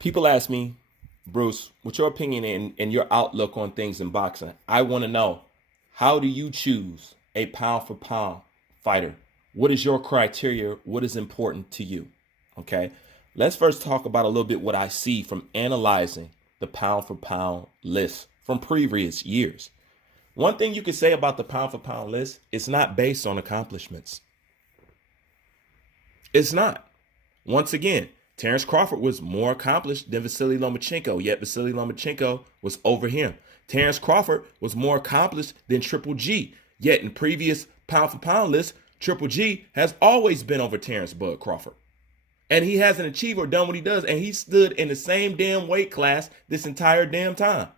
People ask me, Bruce, what's your opinion and your outlook on things in boxing? I want to know, how do you choose a pound for pound fighter? What is your criteria? What is important to you? Okay. Let's first talk about a little bit what I see from analyzing the pound for pound list from previous years. One thing you could say about the pound for pound list, it's not based on accomplishments. It's not. Once again, Terrence Crawford was more accomplished than Vasily Lomachenko, yet Vasily Lomachenko was over him. Terrence Crawford was more accomplished than Triple G, yet in previous pound for pound lists, Triple G has always been over Terrence Bud Crawford. And he hasn't achieved or done what he does, and he stood in the same damn weight class this entire damn time.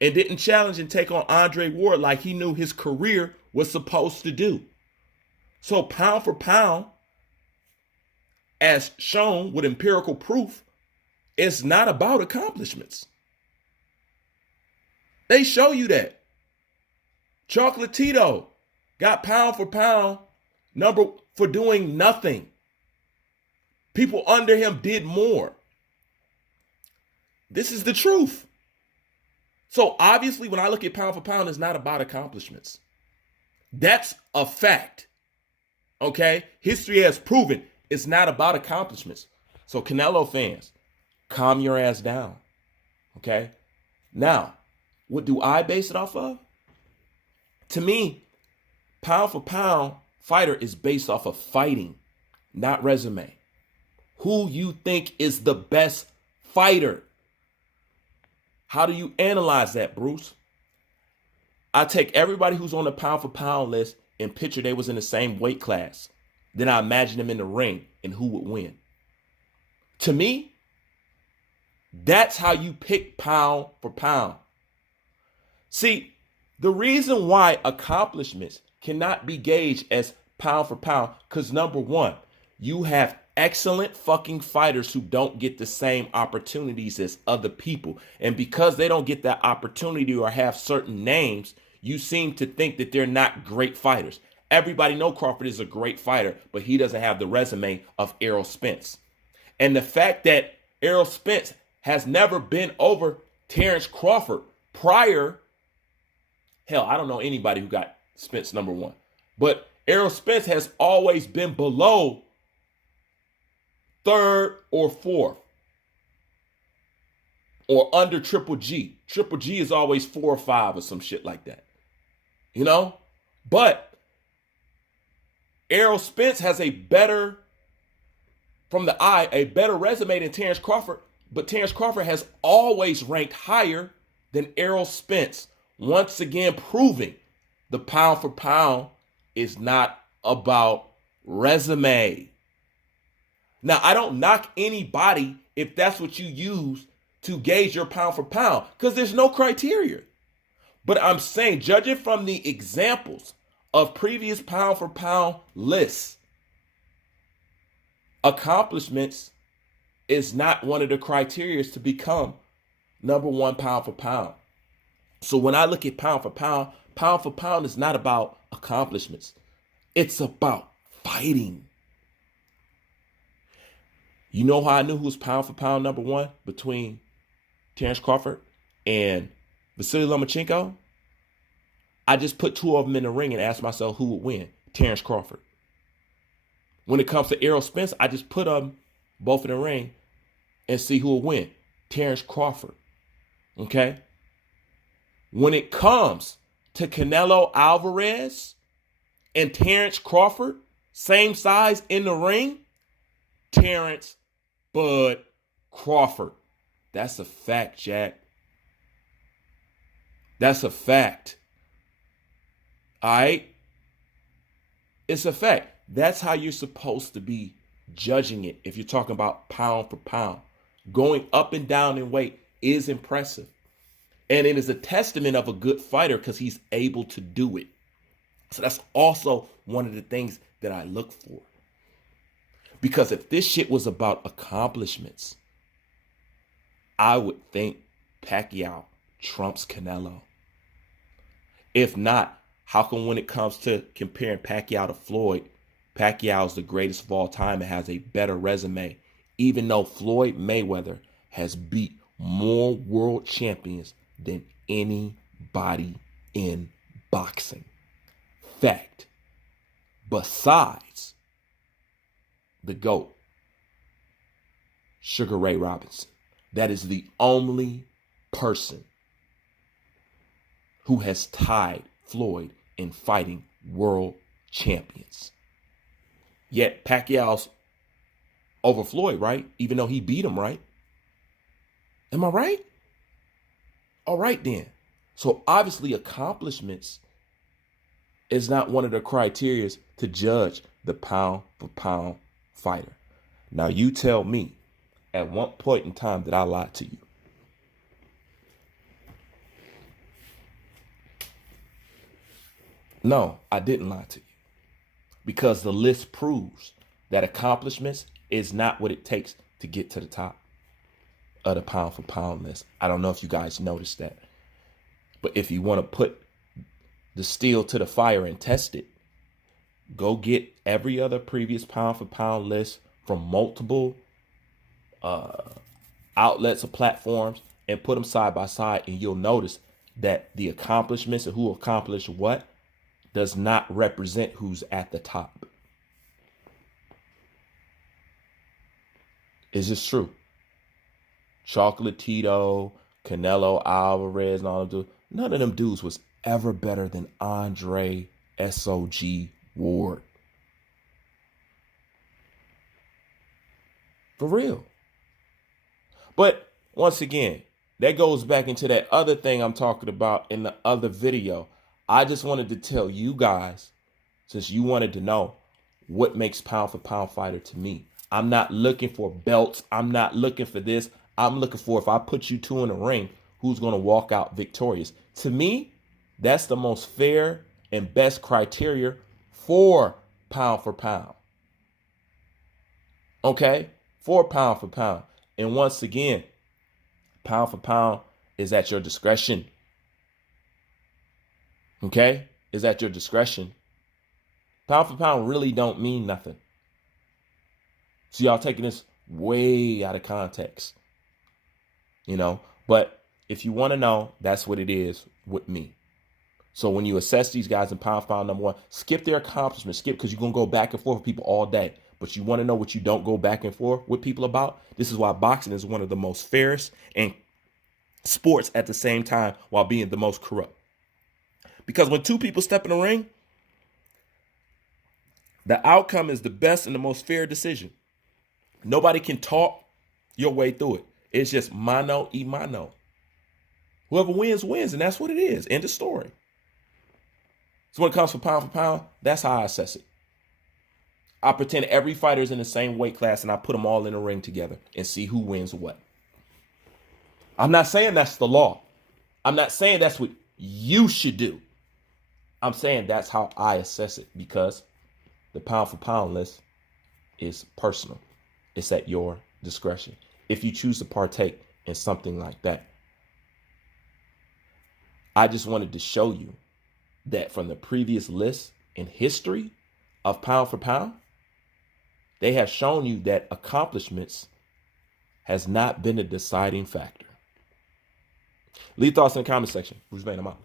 And didn't challenge and take on Andre Ward like he knew his career was supposed to do. So pound for pound, as shown with empirical proof, it's not about accomplishments. They show you that. Chocolatito got pound for pound number for doing nothing. People under him did more. This is the truth. So obviously, when I look at pound for pound, it's not about accomplishments. That's a fact. Okay? History has proven it's not about accomplishments. So Canelo fans, calm your ass down. Okay? Now, what do I base it off of? To me, pound for pound fighter is based off of fighting, not resume. Who you think is the best fighter? How do you analyze that, Bruce? I take everybody who's on the pound for pound list and picture they was in the same weight class. Then I imagine them in the ring and who would win. To me, that's how you pick pound for pound. See, the reason why accomplishments cannot be gauged as pound for pound, because number one, you have excellent fucking fighters who don't get the same opportunities as other people. And because they don't get that opportunity or have certain names, you seem to think that they're not great fighters. Everybody know Crawford is a great fighter, but he doesn't have the resume of Errol Spence. And the fact that Errol Spence has never been over Terrence Crawford prior, hell, I don't know anybody who got Spence number one. But Errol Spence has always been below third or fourth, or under Triple G. Triple G is always 4 or 5 or some shit like that. You know? But Errol Spence has a better, from the eye, a better resume than Terrence Crawford, but Terrence Crawford has always ranked higher than Errol Spence. Once again, proving the pound for pound is not about resume. Now, I don't knock anybody if that's what you use to gauge your pound for pound, because there's no criteria. But I'm saying, judging from the examples of previous pound for pound lists, accomplishments is not one of the criteria to become number one pound for pound. So when I look at pound for pound is not about accomplishments. It's about fighting. You know how I knew who was pound for pound number one between Terrence Crawford and Vasily Lomachenko? I just put two of them in the ring and asked myself who would win. Terrence Crawford. When it comes to Errol Spence, I just put them both in the ring and see who will win. Terrence Crawford. Okay? When it comes to Canelo Alvarez and Terrence Crawford, same size in the ring, Terrence Bud Crawford. That's a fact, Jack. That's a fact. All right? It's a fact. That's how you're supposed to be judging it if you're talking about pound for pound. Going up and down in weight is impressive. And it is a testament of a good fighter because he's able to do it. So that's also one of the things that I look for. Because if this shit was about accomplishments, I would think Pacquiao trumps Canelo. If not, how come when it comes to comparing Pacquiao to Floyd, Pacquiao is the greatest of all time and has a better resume even though Floyd Mayweather has beat more world champions than anybody in boxing. Fact. Besides the GOAT, Sugar Ray Robinson. That is the only person who has tied Floyd in fighting world champions. Yet Pacquiao's over Floyd, right? Even though he beat him, right? Am I right? All right then. So obviously accomplishments is not one of the criteria to judge the pound for pound fighter. Now you tell me, at what point in time did I lie to you? No, I didn't lie to you. Because the list proves that accomplishments is not what it takes to get to the top of the pound for pound list. I don't know if you guys noticed that. But if you want to put the steel to the fire and test it, go get every other previous pound for pound list from multiple outlets or platforms and put them side by side, and you'll notice that the accomplishments and who accomplished what does not represent who's at the top. Is this true? Chocolatito, Canelo Alvarez, and all of them, none of them dudes was ever better than Andre SOG Ward. For real. But once again, that goes back into that other thing I'm talking about in the other video. I just wanted to tell you guys, since you wanted to know what makes pound for pound fighter to me. I'm not looking for belts. I'm not looking for this. I'm looking for, if I put you two in a ring, who's going to walk out victorious. To me, that's the most fair and best criteria for pound for pound. Okay? For pound for pound. And once again, pound for pound is at your discretion. Okay? Is at your discretion. Pound for pound really don't mean nothing. So y'all taking this way out of context. You know? But if you want to know, that's what it is with me. So when you assess these guys in pound for pound, number one, skip their accomplishments. Skip, because you're going to go back and forth with people all day. But you want to know what you don't go back and forth with people about? This is why boxing is one of the most fairest and sports at the same time while being the most corrupt. Because when two people step in the ring, the outcome is the best and the most fair decision. Nobody can talk your way through it. It's just mano y mano. Whoever wins, wins, and that's what it is. End of story. So when it comes for pound, that's how I assess it. I pretend every fighter is in the same weight class and I put them all in a ring together and see who wins what. I'm not saying that's the law. I'm not saying that's what you should do. I'm saying that's how I assess it, because the pound for pound list is personal. It's at your discretion if you choose to partake in something like that. I just wanted to show you that from the previous list in history of pound for pound, they have shown you that accomplishments has not been a deciding factor. Leave thoughts in the comment section. Who's Vane? I'm out.